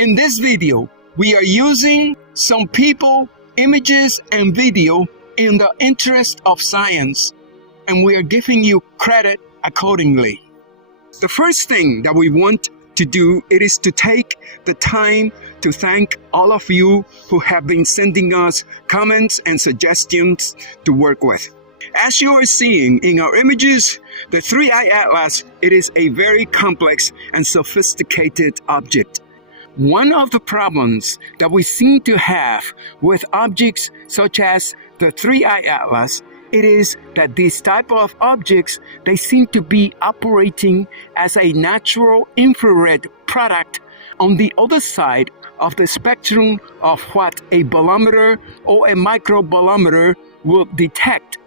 In this video, we are using some people, images, and video in the interest of science, and we are giving you credit accordingly. The first thing that we want to do is to take the time to thank all of you who have been sending us comments and suggestions to work with. As you are seeing in our images, the 3i Atlas, it is a very complex and sophisticated object. One of the problems that we seem to have with objects such as the 3i Atlas, it is that these type of objects, they seem to be operating as a natural infrared product on the other side of the spectrum of what a bolometer or a microbolometer will detect.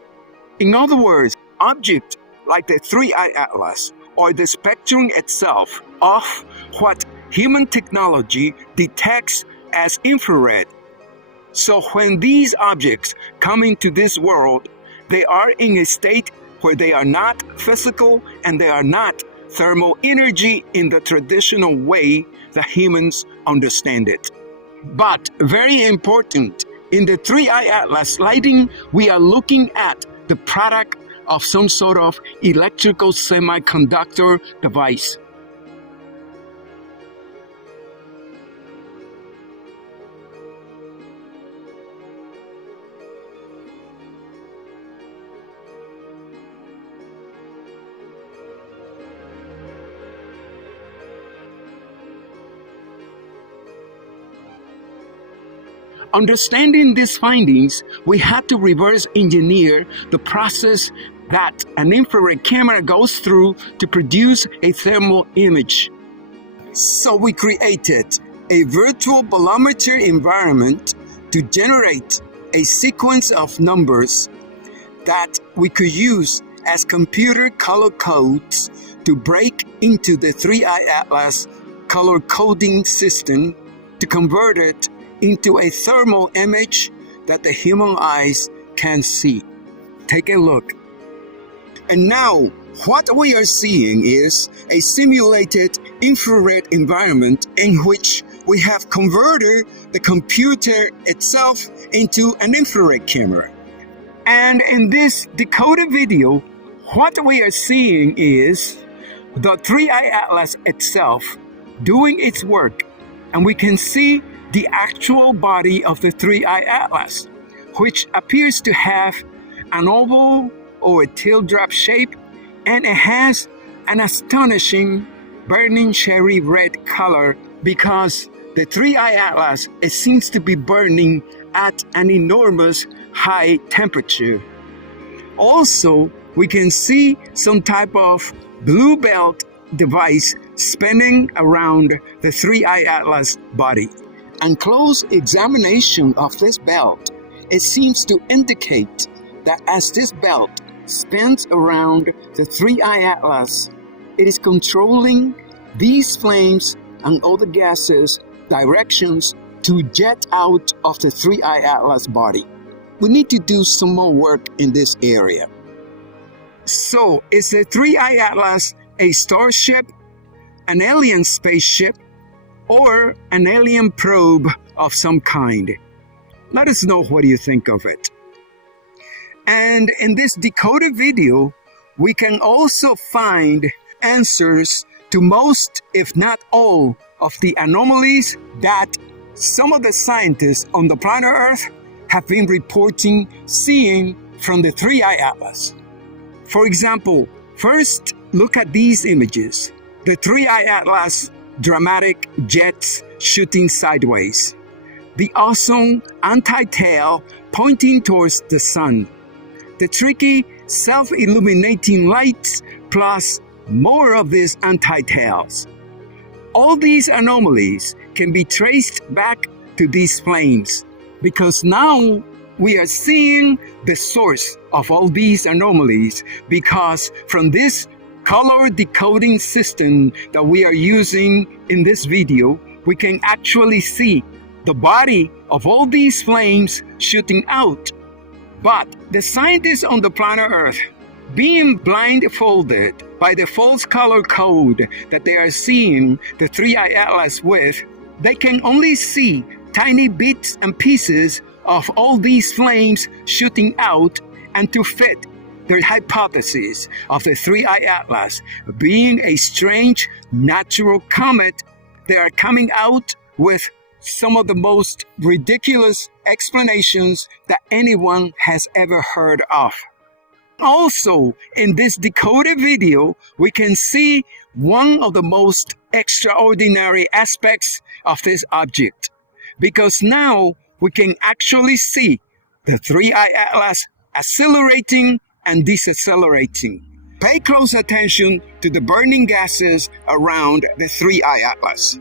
In other words, objects like the 3i Atlas or the spectrum itself of what human technology detects as infrared. So when these objects come into this world, they are in a state where they are not physical and they are not thermal energy in the traditional way that humans understand it. But very important, in the 3i Atlas lighting, we are looking at the product of some sort of electrical semiconductor device. Understanding these findings, we had to reverse engineer the process that an infrared camera goes through to produce a thermal image. So we created a virtual bolometer environment to generate a sequence of numbers that we could use as computer color codes to break into the 3i Atlas color coding system to convert it into a thermal image that the human eyes can see. Take a look. And now, what we are seeing is a simulated infrared environment in which we have converted the computer itself into an infrared camera. And in this decoded video, what we are seeing is the 3i Atlas itself doing its work, and we can see the actual body of the 3i Atlas, which appears to have an oval or a teardrop shape, and it has an astonishing burning cherry red color because the 3i Atlas, it seems to be burning at an enormous high temperature. Also, we can see some type of blue belt device spinning around the 3i Atlas body. And close examination of this belt, it seems to indicate that as this belt spins around the 3i Atlas, it is controlling these flames and other gases directions to jet out of the 3i Atlas body. We need to do some more work in this area. So, is the 3i Atlas a starship, an alien spaceship, or an alien probe of some kind? Let us know what you think of it. And in this decoded video, we can also find answers to most, if not all, of the anomalies that some of the scientists on the planet Earth have been reporting seeing from the 3i Atlas. For example, first look at these images. The 3i Atlas dramatic jets shooting sideways. The awesome anti-tail pointing towards the sun. The tricky self-illuminating lights plus more of these anti-tails. All these anomalies can be traced back to these flames, because now we are seeing the source of all these anomalies, because from this color decoding system that we are using in this video, we can actually see the body of all these flames shooting out. But the scientists on the planet Earth, being blindfolded by the false color code that they are seeing the 3-eye atlas with, they can only see tiny bits and pieces of all these flames shooting out, and to fit their hypothesis of the 3-eye atlas being a strange natural comet, they are coming out with some of the most ridiculous explanations that anyone has ever heard of. Also, in this decoded video, we can see one of the most extraordinary aspects of this object, because now we can actually see the 3-eye atlas accelerating and decelerating. Pay close attention to the burning gases around the 3-eye atlas.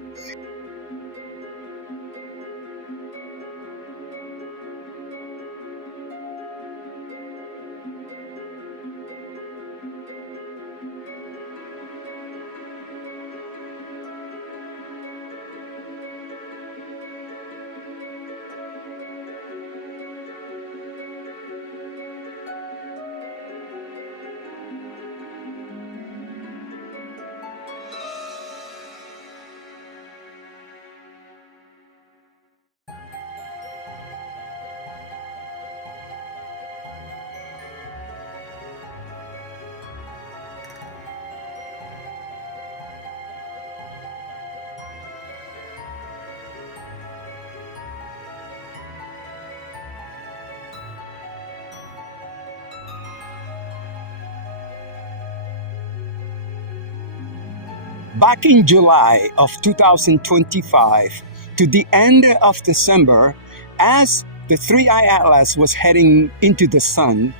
Back in July of 2025 to the end of December, as the 3-eye atlas was heading into the sun,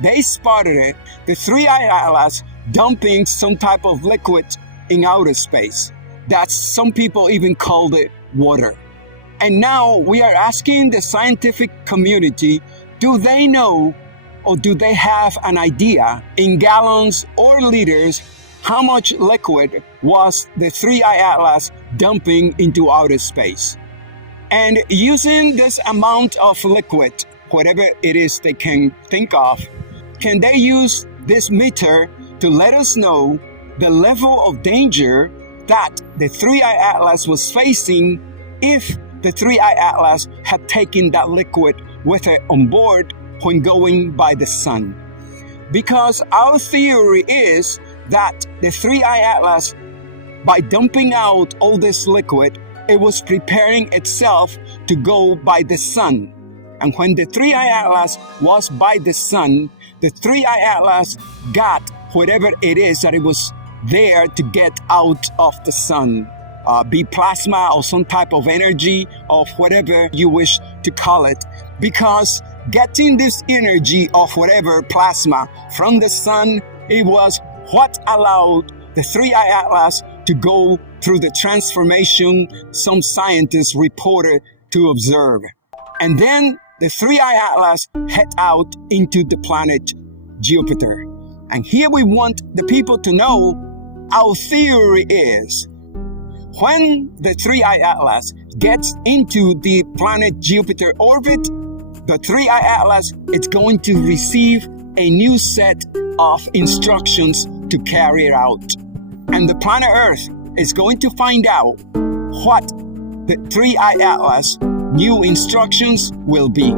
they spotted the 3-eye atlas dumping some type of liquid in outer space. That some people even called it water. And now we are asking the scientific community, do they know or do they have an idea in gallons or liters how much liquid was the 3-eye atlas dumping into outer space? And using this amount of liquid, whatever it is they can think of, can they use this meter to let us know the level of danger that the 3-eye atlas was facing if the 3-eye atlas had taken that liquid with it on board when going by the sun? Because our theory is that the 3-eye atlas, by dumping out all this liquid, it was preparing itself to go by the sun. And when the 3-eye atlas was by the sun, the 3-eye atlas got whatever it is that it was there to get out of the sun, be plasma or some type of energy or whatever you wish to call it. Because getting this energy of whatever plasma from the sun, it was what allowed the 3-eye atlas to go through the transformation some scientists reported to observe. And then the 3-eye atlas head out into the planet Jupiter. And here we want the people to know, our theory is, when the 3-eye atlas gets into the planet Jupiter orbit, the 3-eye atlas is going to receive a new set of instructions to carry it out. And the planet Earth is going to find out what the 3-eye atlas new instructions will be.